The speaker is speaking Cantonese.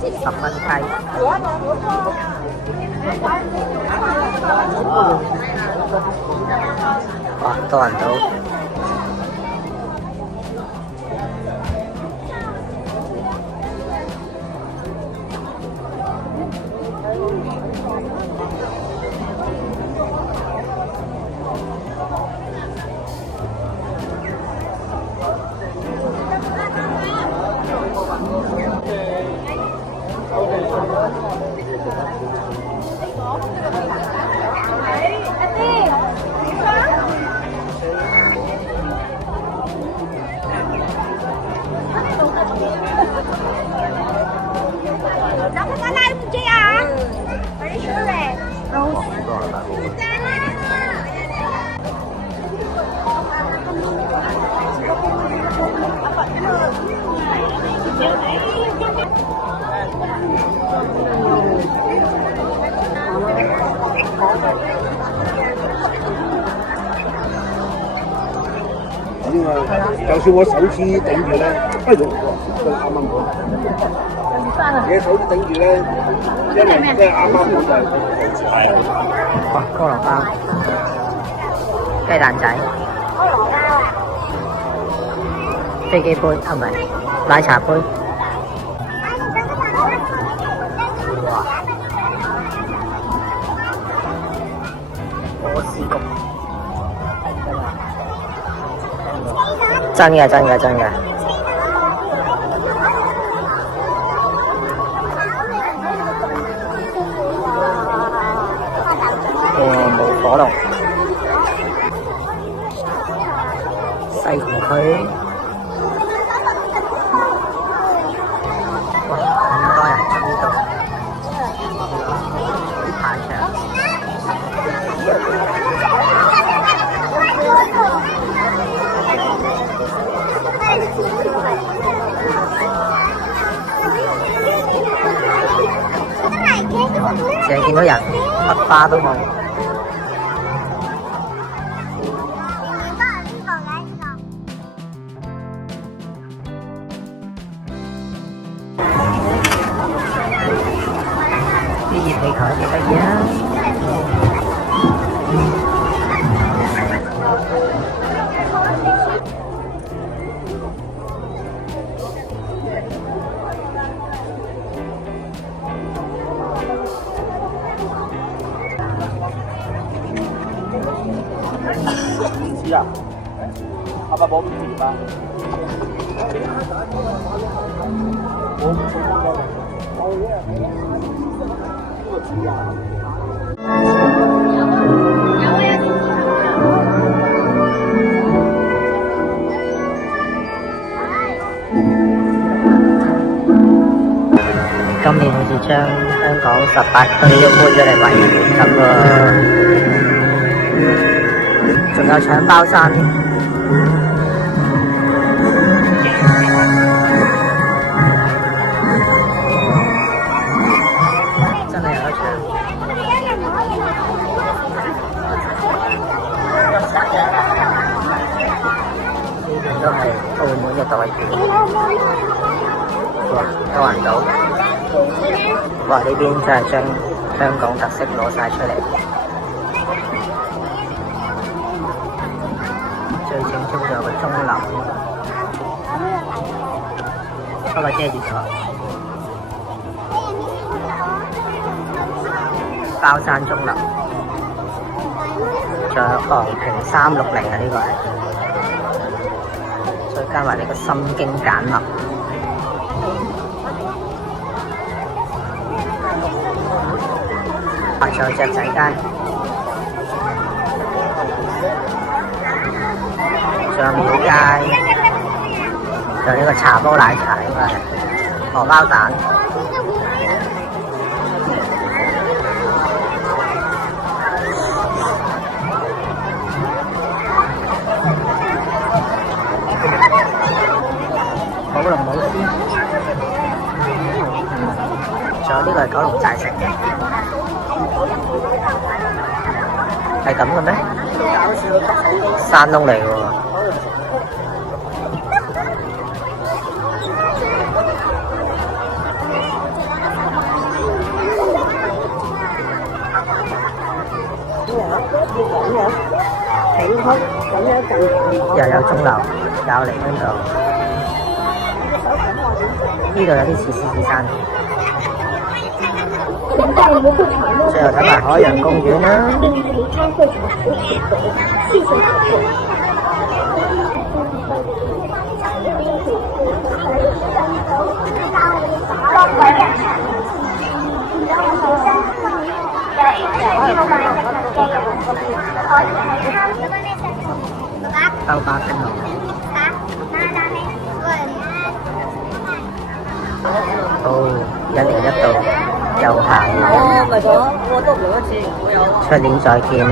10蚊雞。哇，多人到。就算我手指頂住咧，哎呦，都啱啱好。你嘅手指頂住咧，因為即係啱啱好就係。哇，菠蘿包、雞蛋仔、飛機杯係咪？奶茶杯。哇！我試過。真嘅，真嘅，真嘅。冇火龍，西湖區。哇，咁多人喺呢度，排場。淨係見到人，乜花都冇。啲熱氣球幾得意啊！知啊，阿爸冇咁甜啊！今年好似將香港18區都搬咗嚟維園咁啊！仲有搶包山添，真係有得搶。呢邊都係澳門嘅代表。哇，多人到。哇！呢邊真係將香港特色攞晒出嚟。最正宗仲有個鐘樓，不過遮住咗。包山鐘樓，仲有昂坪360啊！呢個係，再加埋呢個心經簡墨。仲有隻仔街，仲有廟街，仲有呢個茶煲奶茶呢個荷包蛋，九龍舞獅，仲有呢個係九龍寨城嘅。係咁嘅咩？山窿嚟嘅喎。又有鐘樓搞嚟呢度，呢度有啲似獅子山。最後睇埋海洋公園啦。兜巴星路。哦，一年一度又行。出年再見啦。